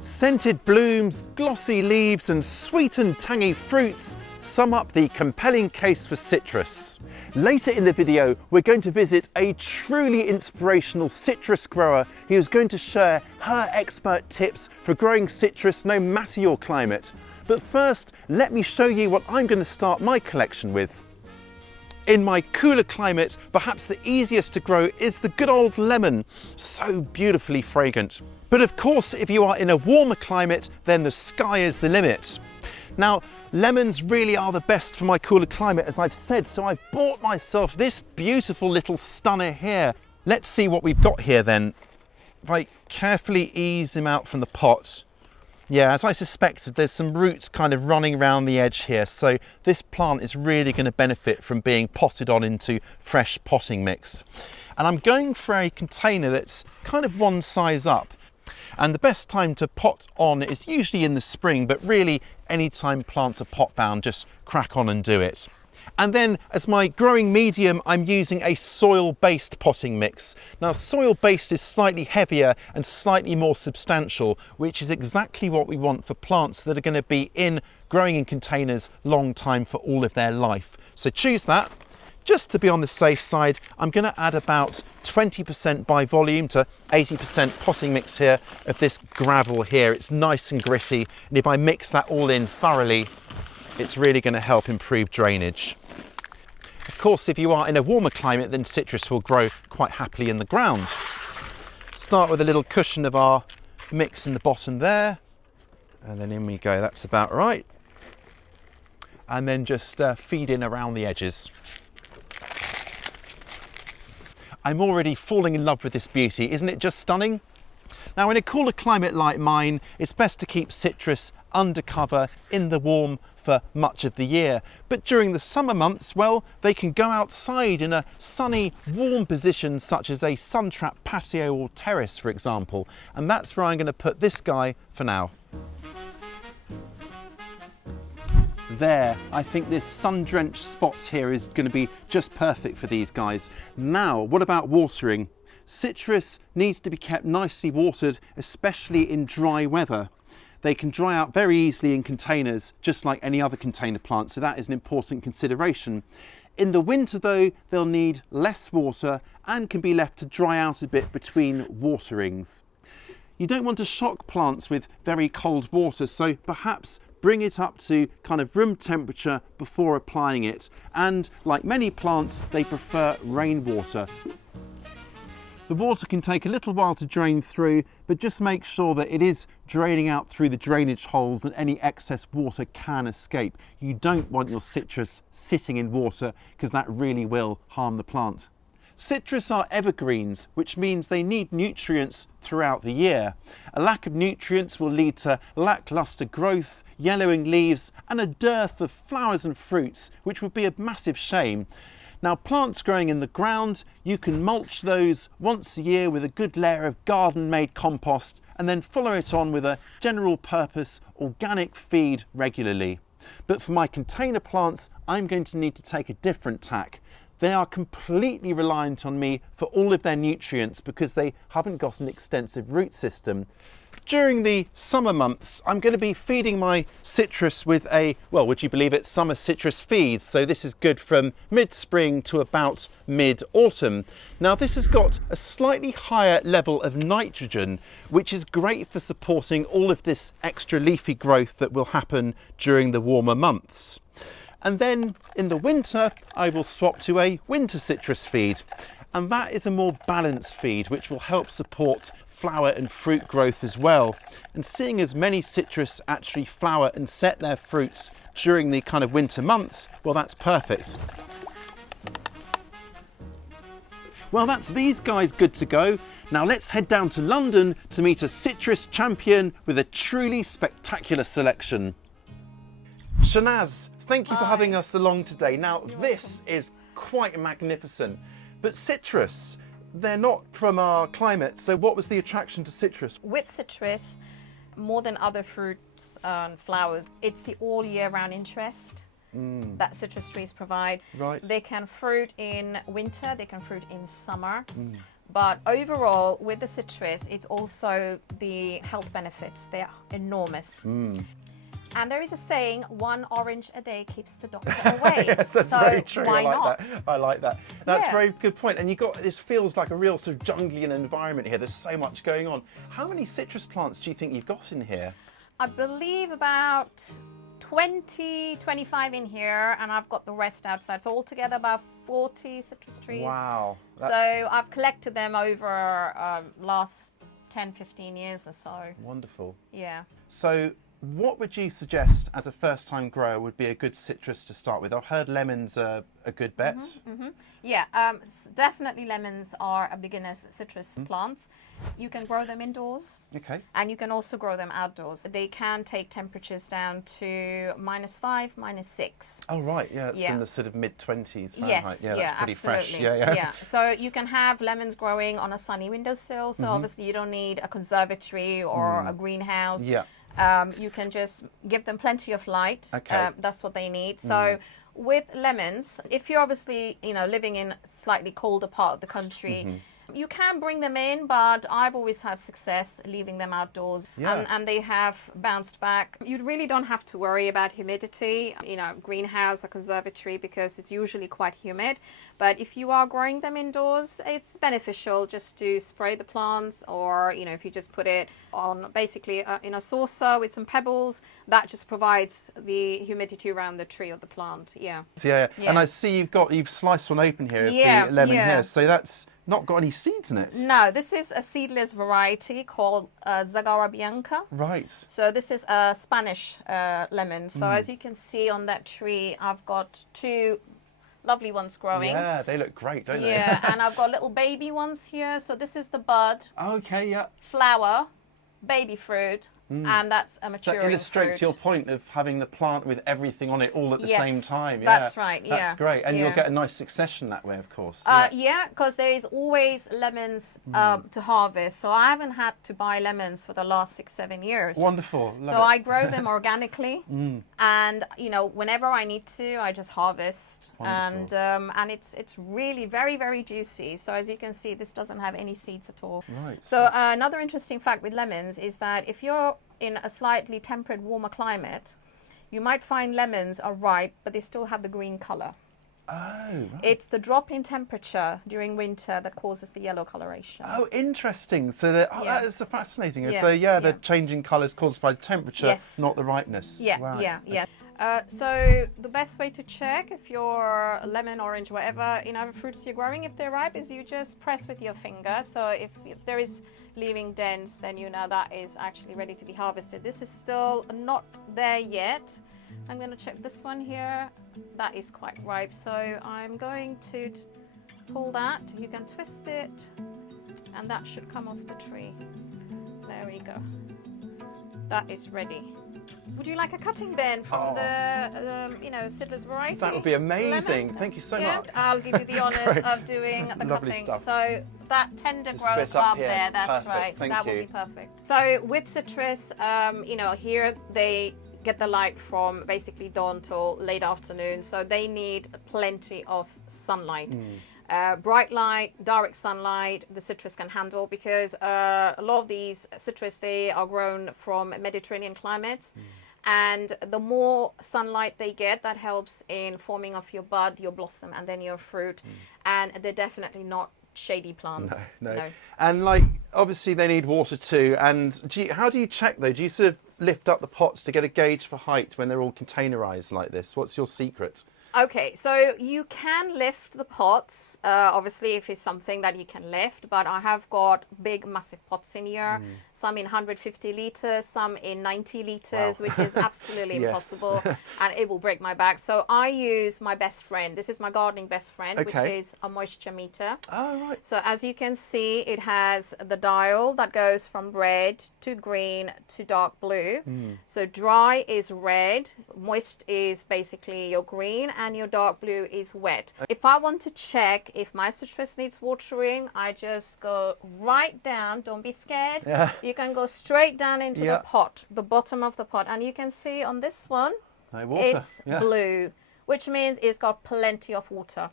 Scented blooms, glossy leaves and sweet and tangy fruits sum up the compelling case for citrus. Later in the video, we're going to visit a truly inspirational citrus grower who is going to share her expert tips for growing citrus no matter your climate. But first, let me show you what I'm going to start my collection with. In my cooler climate, perhaps the easiest to grow is the good old lemon, so beautifully fragrant. But of course, if you are in a warmer climate, then the sky is the limit. Now, lemons really are the best for my cooler climate, as I've said, so I've bought myself this beautiful little stunner here. Let's see what we've got here then. If I carefully ease him out from the pot. Yeah, as I suspected, there's some roots kind of running around the edge here, so this plant is really going to benefit from being potted on into fresh potting mix. And I'm going for a container that's kind of one size up. And the best time to pot on is usually in the spring, but really anytime plants are pot bound, just crack on and do it. And then as my growing medium, I'm using a soil-based potting mix. Now, soil-based is slightly heavier and slightly more substantial, which is exactly what we want for plants that are going to be growing in containers long time for all of their life. So choose that. Just to be on the safe side, I'm going to add about 20% by volume to 80% potting mix here of this gravel here. It's nice and gritty, and if I mix that all in thoroughly, it's really going to help improve drainage. Of course, if you are in a warmer climate, then citrus will grow quite happily in the ground. Start with a little cushion of our mix in the bottom there, and then in we go. That's about right. And then just feed in around the edges. I'm already falling in love with this beauty. Isn't it just stunning? Now, in a cooler climate like mine, it's best to keep citrus under cover in the warm for much of the year. But during the summer months, well, they can go outside in a sunny, warm position such as a sun-trapped patio or terrace, for example. And that's where I'm going to put this guy for now. There, I think this sun-drenched spot here is going to be just perfect for these guys. Now, what about watering? Citrus needs to be kept nicely watered, especially in dry weather. They can dry out very easily in containers, just like any other container plant, so that is an important consideration. In the winter though, they'll need less water and can be left to dry out a bit between waterings. You don't want to shock plants with very cold water, so perhaps bring it up to kind of room temperature before applying it. And like many plants, they prefer rainwater. The water can take a little while to drain through, but just make sure that it is draining out through the drainage holes and any excess water can escape. You don't want your citrus sitting in water because that really will harm the plant. Citrus are evergreens, which means they need nutrients throughout the year. A lack of nutrients will lead to lackluster growth, yellowing leaves and a dearth of flowers and fruits, which would be a massive shame. Now, plants growing in the ground, you can mulch those once a year with a good layer of garden-made compost and then follow it on with a general purpose organic feed regularly. But for my container plants, I'm going to need to take a different tack. They are completely reliant on me for all of their nutrients because they haven't got an extensive root system. During the summer months, I'm going to be feeding my citrus with a, well, would you believe it, summer citrus feeds. So this is good from mid-spring to about mid-autumn. Now this has got a slightly higher level of nitrogen, which is great for supporting all of this extra leafy growth that will happen during the warmer months. And then in the winter, I will swap to a winter citrus feed. And that is a more balanced feed, which will help support flower and fruit growth as well. And seeing as many citrus actually flower and set their fruits during the kind of winter months, well, that's perfect. Well, that's these guys good to go. Now let's head down to London to meet a citrus champion with a truly spectacular selection. Shahnaz, thank you for having us along today. Now, this is quite magnificent, but citrus, they're not from our climate. So what was the attraction to citrus? With citrus, more than other fruits and flowers, it's the all year round interest that citrus trees provide. Right. They can fruit in winter, they can fruit in summer. But overall, with the citrus, it's also the health benefits. They are enormous. And there is a saying, 1 orange a day keeps the doctor away. Yes, that's so very true. Why I like not? that. I like that. That's Yeah. a very good point. And this feels like a real sort of jungly environment here. There's so much going on. How many citrus plants do you think you've got in here? I believe about 20, 25 in here, and I've got the rest outside. So altogether about 40 citrus trees. Wow. So I've collected them over last 10, 15 years or so. Wonderful. Yeah. So what would you suggest as a first-time grower would be a good citrus to start with? I've heard lemons are a good bet. Yeah, definitely lemons are a beginner's citrus plants. You can grow them indoors. Okay. And you can also grow them outdoors. They can take temperatures down to -5, -6. Oh, right. Yeah, it's Yeah. in the sort of mid-20s Fahrenheit. Yes, Yeah, that's pretty fresh. absolutely. Yeah. So you can have lemons growing on a sunny windowsill. So obviously you don't need a conservatory or a greenhouse. Yeah. You can just give them plenty of light. Okay. That's what they need. So with lemons, if you're obviously, living in a slightly colder part of the country, you can bring them in, but I've always had success leaving them outdoors. Yeah. And they have bounced back. You really don't have to worry about humidity, greenhouse or conservatory, because it's usually quite humid. But if you are growing them indoors, it's beneficial just to spray the plants, or, if you just put it on basically in a saucer with some pebbles, that just provides the humidity around the tree or the plant. Yeah. Yeah. Yeah. And I see you've sliced one open here, Yeah, the lemon yeah. here. So that's not got any seeds in it. No, this is a seedless variety called Zagara Bianca. Right. So this is a Spanish lemon. So as you can see on that tree, I've got 2 lovely ones growing. Yeah, they look great, don't they? Yeah, and I've got little baby ones here. So this is the bud, Okay, yeah. flower, baby fruit, and that's a So maturing that illustrates fruit. your point of having the plant with everything on it all at the Yes, same time. Yeah, that's right, yeah, That's great. And you'll yeah. get a nice succession that way, of course. Yeah, because there is always lemons to harvest. So I haven't had to buy lemons for the last 6, 7 years. Wonderful. Love So it. I grow them organically, and whenever I need to, I just harvest. Wonderful. And it's really very, very juicy. So as you can see, this doesn't have any seeds at all. Right. So another interesting fact with lemons is that if you're in a slightly temperate, warmer climate, you might find lemons are ripe, but they still have the green color. Oh, right. It's the drop in temperature during winter that causes the yellow coloration. Oh, interesting. So Yeah. that is fascinating. Yeah, So the yeah. changing colours caused by temperature, Yes. not the ripeness. Yeah, Right. yeah. So the best way to check if your lemon, orange, whatever, fruits you're growing, if they're ripe, is you just press with your finger. So if there is leaving dents, then that is actually ready to be harvested. This is still not there yet. I'm going to check this one here. That is quite ripe. So I'm going to pull that. You can twist it, and that should come off the tree. There we go. That is ready. Would you like a cutting bin from the seedless variety? That would be amazing. lemon? Thank you so Yeah, much. I'll give you the honours Great. of doing the Lovely cutting. stuff. So that tender This growth bit up up here. there, that's Perfect. right. Thank that you. will be perfect. So with citrus, here they get the light from basically dawn till late afternoon. So they need plenty of sunlight. Bright light, direct sunlight, the citrus can handle, because a lot of these citrus, they are grown from Mediterranean climates. And the more sunlight they get, that helps in forming of your bud, your blossom, and then your fruit. And they're definitely not shady plants. No. And obviously they need water too. And how do you check though? Do you sort of lift up the pots to get a gauge for height when they're all containerized like this? What's your secret? Okay, so you can lift the pots, obviously, if it's something that you can lift, but I have got big, massive pots in here, some in 150 litres, some in 90 litres, Wow. which is absolutely Yes. impossible, and it will break my back. So I use my best friend. This is my gardening best friend, which Okay. is a moisture meter. Oh, right. So as you can see, it has the dial that goes from red to green to dark blue. So dry is red, moist is basically your green, and your dark blue is wet. If I want to check if my citrus needs watering, I just go right down. Don't be scared. Yeah. You can go straight down into Yeah. the pot, the bottom of the pot, and you can see on this one, No water. it's Yeah. blue. which means it's got plenty of water.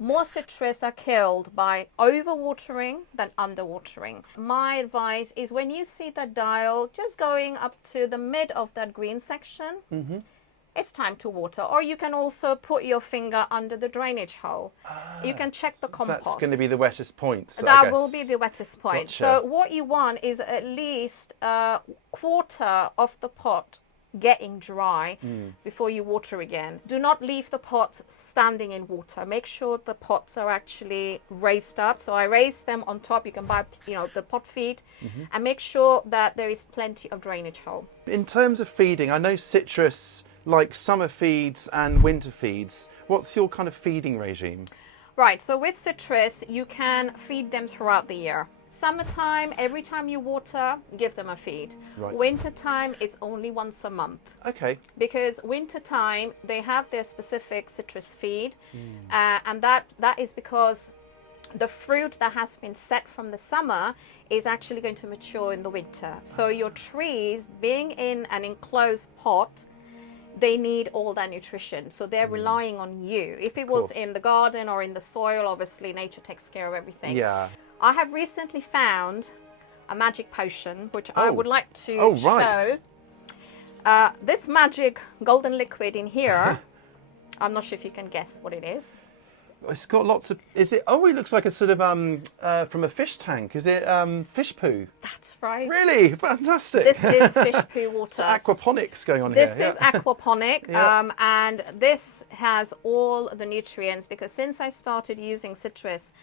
More citrus are killed by overwatering than underwatering. My advice is when you see that dial just going up to the mid of that green section, it's time to water. Or you can also put your finger under the drainage hole. You can check the compost. That's going to be the wettest point. So that will be the wettest point. Gotcha. So what you want is at least a quarter of the pot getting dry before you water again. Do not leave the pots standing in water. Make sure the pots are actually raised up. So I raise them on top. You can buy, the pot feed, and make sure that there is plenty of drainage hole. In terms of feeding, I know citrus like summer feeds and winter feeds. What's your kind of feeding regime? Right, so with citrus, you can feed them throughout the year. Summertime, every time you water, give them a feed. Right. Wintertime, it's only once a month. Okay. Because wintertime, they have their specific citrus feed, and that is because the fruit that has been set from the summer is actually going to mature in the winter. So your trees, being in an enclosed pot, they need all that nutrition. So they're relying on you. If it was in the garden or in the soil, obviously nature takes care of everything. Yeah. I have recently found a magic potion, which I would like to show. This magic golden liquid in here, I'm not sure if you can guess what it is. It's got lots of, is it, it looks like a sort of, from a fish tank. Is it fish poo? That's right. Really? Fantastic. This is fish poo water. It's aquaponics going on this here. This is aquaponic, and this has all the nutrients, because since I started using citrus,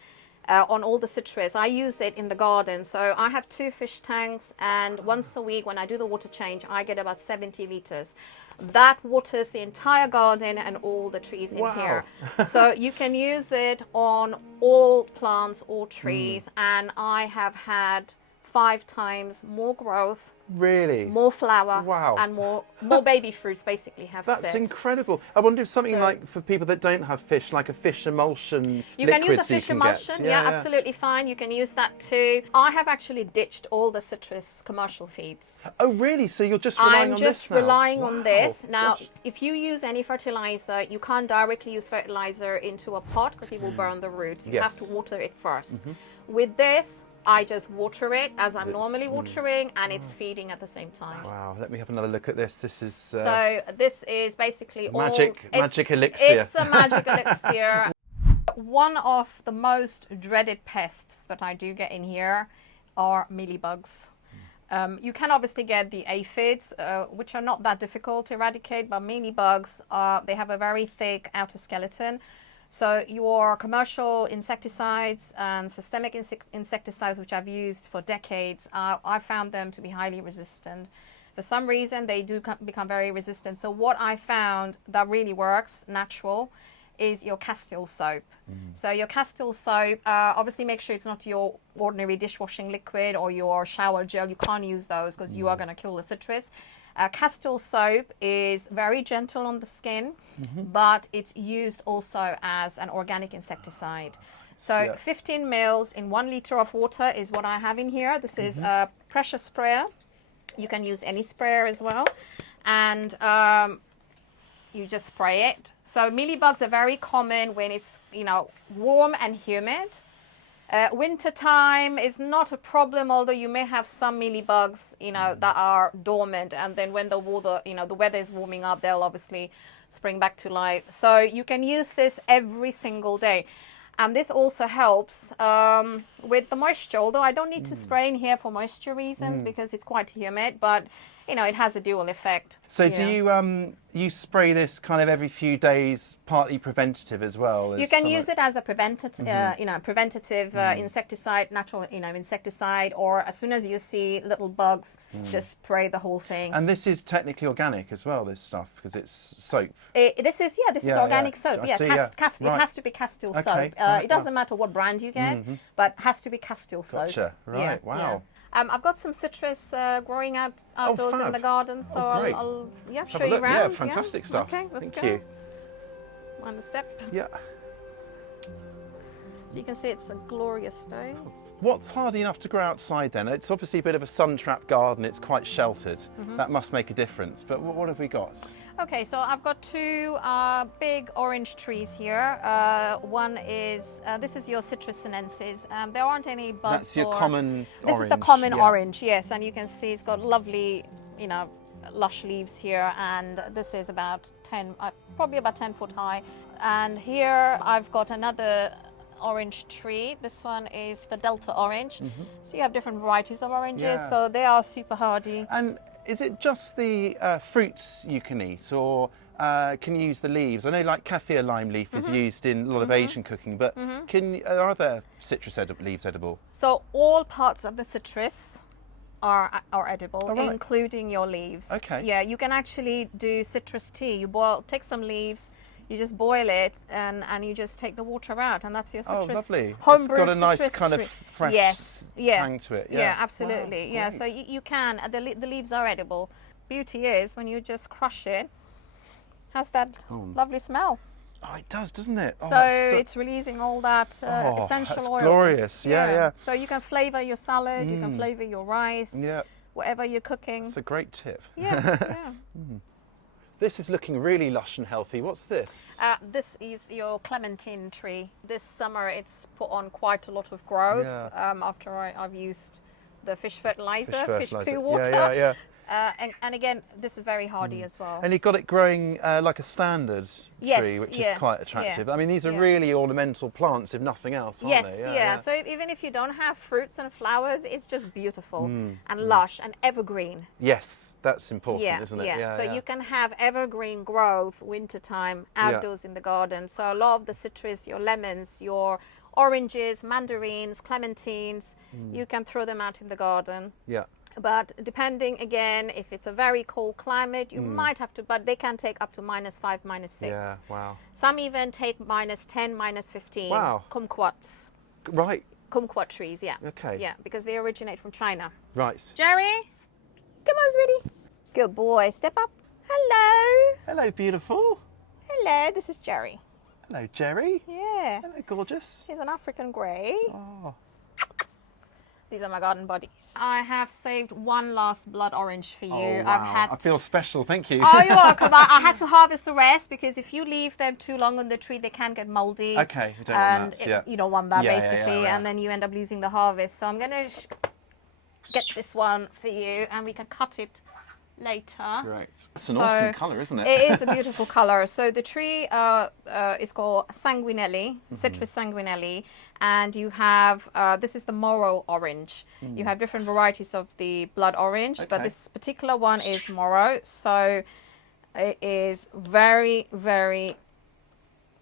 on all the citrus, I use it in the garden. So I have 2 fish tanks, and once a week when I do the water change, I get about 70 liters. That waters the entire garden and all the trees in here. So you can use it on all plants, all trees, and I have had 5 times more growth. Really? More flower. Wow. And more baby fruits basically have That's set. incredible. I wonder if something like for people that don't have fish, like a fish emulsion you can use a fish emulsion, yeah, absolutely fine. You can use that too. I have actually ditched all the citrus commercial feeds. Oh really? So you're just relying on this now? I'm just relying on this. Now, if you use any fertilizer, you can't directly use fertilizer into a pot because it will burn the roots. You have to water it first. With this, I just water it as I'm normally watering, and it's feeding at the same time. Wow, let me have another look at this. This is... so this is basically magic elixir. It's a magic elixir. One of the most dreaded pests that I do get in here are mealybugs. You can obviously get the aphids, which are not that difficult to eradicate, but mealybugs, they have a very thick outer skeleton. So your commercial insecticides and systemic insecticides, which I've used for decades, I found them to be highly resistant. For some reason, they do become very resistant. So what I found that really works, natural, is your Castile soap. So your Castile soap, obviously make sure it's not your ordinary dishwashing liquid or your shower gel. You can't use those because you are going to kill the citrus. Castile soap is very gentle on the skin, but it's used also as an organic insecticide. So 15 mils in 1 liter of water is what I have in here. This is a pressure sprayer. You can use any sprayer as well. And you just spray it. So mealybugs are very common when it's, warm and humid. Winter time is not a problem, although you may have some mealybugs, that are dormant, and then when the weather is warming up, they'll obviously spring back to life. So you can use this every single day. And this also helps with the moisture, although I don't need to spray in here for moisture reasons because it's quite humid, but it has a dual effect. So do you spray this kind of every few days, partly preventative as well? You can use it as a preventative, insecticide, natural, insecticide, or as soon as you see little bugs, just spray the whole thing. And this is technically organic as well, this stuff, because it's soap. This is organic soap. It has to be Castile soap. It doesn't matter what brand you get, but has to be Castile soap. Gotcha. Right. Wow. Yeah. I've got some citrus growing outdoors in the garden, so I'll show you around. Yeah, fantastic stuff. Okay, let's Thank go. you. On the step. Yeah. So you can see it's a glorious stone. What's hardy enough to grow outside then? It's obviously a bit of a sun-trapped garden, it's quite sheltered. That must make a difference, but what have we got? Okay, so I've got two big orange trees here. One is, this is your citrus sinensis. There aren't any buds. That's your common orange. This is the common orange, yes, and you can see it's got lovely, you know, lush leaves here, and this is about 10, probably about 10 foot high. And here I've got another orange tree. This one is the Delta orange. So you have different varieties of oranges, so they are super hardy. And is it just the fruits you can eat, or can you use the leaves? I know like kaffir lime leaf is used in a lot of Asian cooking, but are other citrus leaves edible? So all parts of the citrus are edible, right. including your leaves. Okay. Yeah, you can actually do citrus tea. You take some leaves, you just boil it, and you just take the water out, and that's your citrus. Oh, lovely. Homebrewed It's got a nice citrus kind of tree. fresh tang to it. Yeah, absolutely. Wow, yeah, great. so you can. The leaves are edible. Beauty is when you just crush it, has that lovely smell. Oh, it does, doesn't it? Oh, So it's releasing all that essential that's oils. glorious. Yeah. So you can flavor your salad, you can flavor your rice, whatever you're cooking. It's a great tip. Yes, yeah. This is looking really lush and healthy. What's this? This is your clementine tree. This summer it's put on quite a lot of growth after I've used the fish fertilizer, fish poo water. Yeah. And again, this is very hardy as well. And you've got it growing like a standard tree, which is quite attractive. I mean, these are really ornamental plants, if nothing else, aren't they? Yeah. So even if you don't have fruits and flowers, it's just beautiful and lush and evergreen. Yes, that's important, isn't it? Yeah. So you can have evergreen growth wintertime outdoors in the garden. So a lot of the citrus, your lemons, your oranges, mandarins, clementines, you can throw them out in the garden. Yeah. But depending, again, if it's a very cold climate, you might have to, but they can take up to -5, -6. Yeah, wow. Some even take -10, -15. Wow. Kumquats. Right. Kumquat trees, yeah. Okay. Yeah, because they originate from China. Right. Jerry, come on, sweetie. Good boy. Step up. Hello. Hello, beautiful. Hello, this is Jerry. Hello, Jerry. Yeah. Hello, gorgeous. He's an African grey. Oh. These are my garden buddies. I have saved one last blood orange for you. Oh, wow. I feel special, thank you. Oh, you're welcome. I had to harvest the rest because if you leave them too long on the tree, they can get moldy. Okay, you don't want that. You don't want that, Yeah, basically, yeah. and then you end up losing the harvest. So I'm going to get this one for you, and we can cut it later. Great. It's an awesome colour, isn't it? It is a beautiful colour. So the tree is called sanguinelli, Citrus sanguinelli, and you have, this is the Moro orange. You have different varieties of the blood orange, but this particular one is Moro. So it is very, very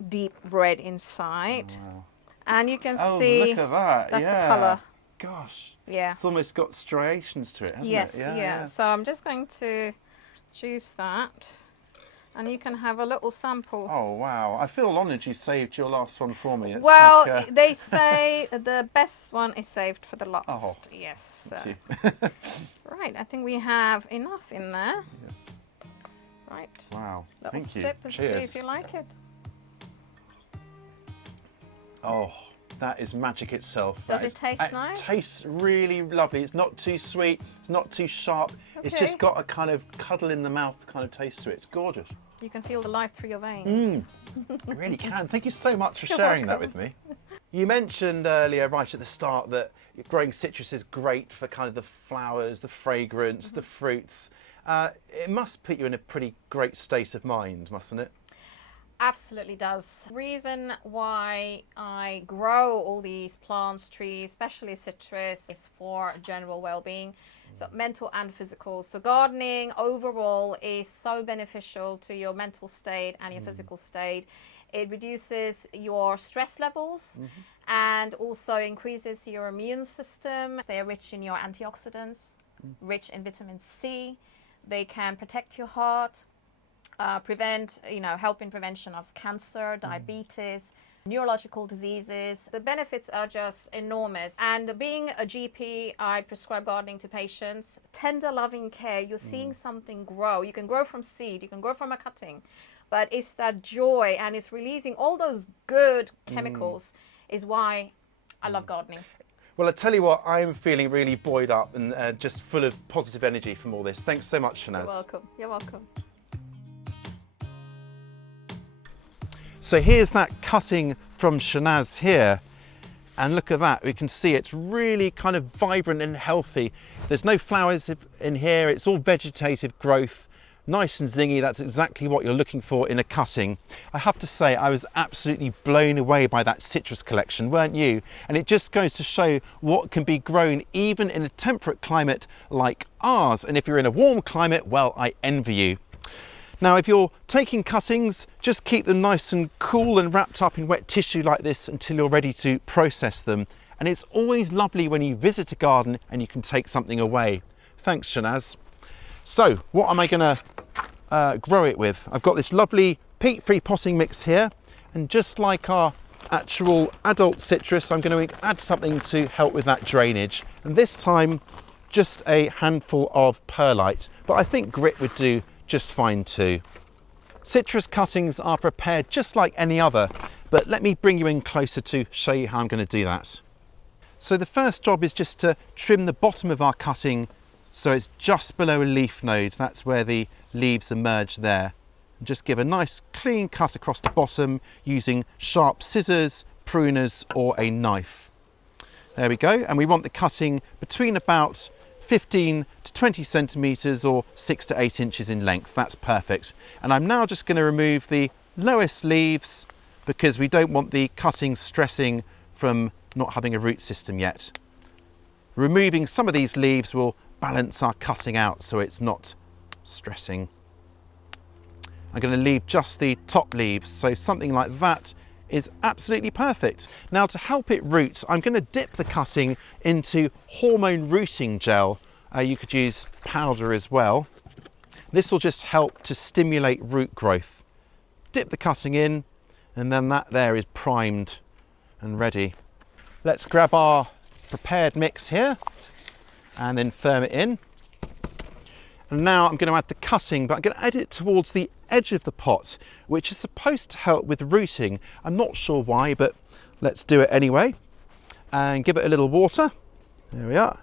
deep red inside. Oh, wow. And you can Oh, see look at that. that's the colour. Gosh. Yeah. It's almost got striations to it, hasn't Yes, it? yeah. So I'm just going to juice that, and you can have a little sample. Oh, wow. I feel honoured you saved your last one for me. It's Well, like, they say the best one is saved for the last. Oh, yes. thank you. Right, I think we have enough in there. Right. Wow. Little Thank you. sip and see Cheers. if you like it. Oh, that is magic itself. Does it taste nice? It tastes really lovely. It's not too sweet. It's not too sharp. It's just got a kind of cuddle in the mouth kind of taste to it. It's gorgeous. You can feel the life through your veins. I really can. Thank you so much for sharing that with me. You mentioned earlier, right at the start, that growing citrus is great for kind of the flowers, the fragrance, the fruits. It must put you in a pretty great state of mind, mustn't it? Absolutely does. Reason why I grow all these plants, trees, especially citrus, is for general well-being, so mental and physical. So gardening overall is so beneficial to your mental state and your physical state. It reduces your stress levels and also increases your immune system. They are rich in your antioxidants, rich in vitamin C. They can protect your heart. Help in prevention of cancer, diabetes, neurological diseases. The benefits are just enormous. And being a GP, I prescribe gardening to patients. Tender, loving care. You're seeing something grow. You can grow from seed. You can grow from a cutting. But it's that joy, and it's releasing all those good chemicals is why I love gardening. Well, I tell you what, I'm feeling really buoyed up and just full of positive energy from all this. Thanks so much, Shahnaz. You're welcome. You're welcome. So here's that cutting from Shahnaz here. And look at that, we can see it's really kind of vibrant and healthy. There's no flowers in here, it's all vegetative growth. Nice and zingy, that's exactly what you're looking for in a cutting. I have to say, I was absolutely blown away by that citrus collection, weren't you? And it just goes to show what can be grown even in a temperate climate like ours. And if you're in a warm climate, well, I envy you. Now, if you're taking cuttings, just keep them nice and cool and wrapped up in wet tissue like this until you're ready to process them. And it's always lovely when you visit a garden and you can take something away. Thanks, Shahnaz. So what am I going to grow it with? I've got this lovely peat-free potting mix here, and just like our actual adult citrus, I'm going to add something to help with that drainage, and this time just a handful of perlite, but I think grit would do just fine too. Citrus cuttings are prepared just like any other, but let me bring you in closer to show you how I'm going to do that. So the first job is just to trim the bottom of our cutting so it's just below a leaf node. That's where the leaves emerge there. And just give a nice clean cut across the bottom using sharp scissors, pruners or a knife. There we go, and we want the cutting between about 15 to 20 centimetres or 6 to 8 inches in length. That's perfect. And I'm now just going to remove the lowest leaves because we don't want the cutting stressing from not having a root system yet. Removing some of these leaves will balance our cutting out so it's not stressing. I'm going to leave just the top leaves, so something like that is absolutely perfect. Now, to help it root, I'm going to dip the cutting into hormone rooting gel. You could use powder as well. This will just help to stimulate root growth. Dip the cutting in, and then that there is primed and ready. Let's grab our prepared mix here and then firm it in. And now I'm going to add the cutting, but I'm going to add it towards the edge of the pot, which is supposed to help with rooting. I'm not sure why, but let's do it anyway. And give it a little water. There we are.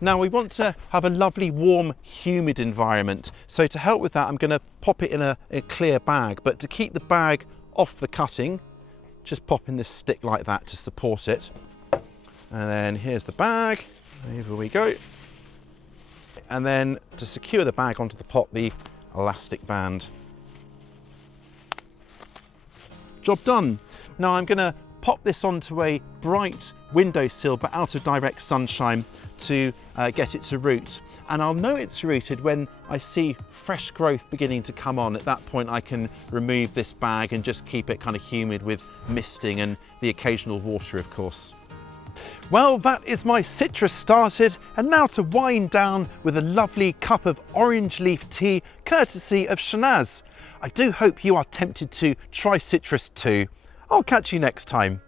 Now we want to have a lovely, warm, humid environment. So to help with that, I'm going to pop it in a clear bag. But to keep the bag off the cutting, just pop in this stick like that to support it. And then here's the bag. Over we go. And then to secure the bag onto the pot, the elastic band. Job done. Now I'm going to pop this onto a bright windowsill but out of direct sunshine to get it to root. And I'll know it's rooted when I see fresh growth beginning to come on. At that point I can remove this bag and just keep it kind of humid with misting and the occasional water, of course. Well, that is my citrus started, and now to wind down with a lovely cup of orange leaf tea courtesy of Shahnaz. I do hope you are tempted to try citrus too. I'll catch you next time.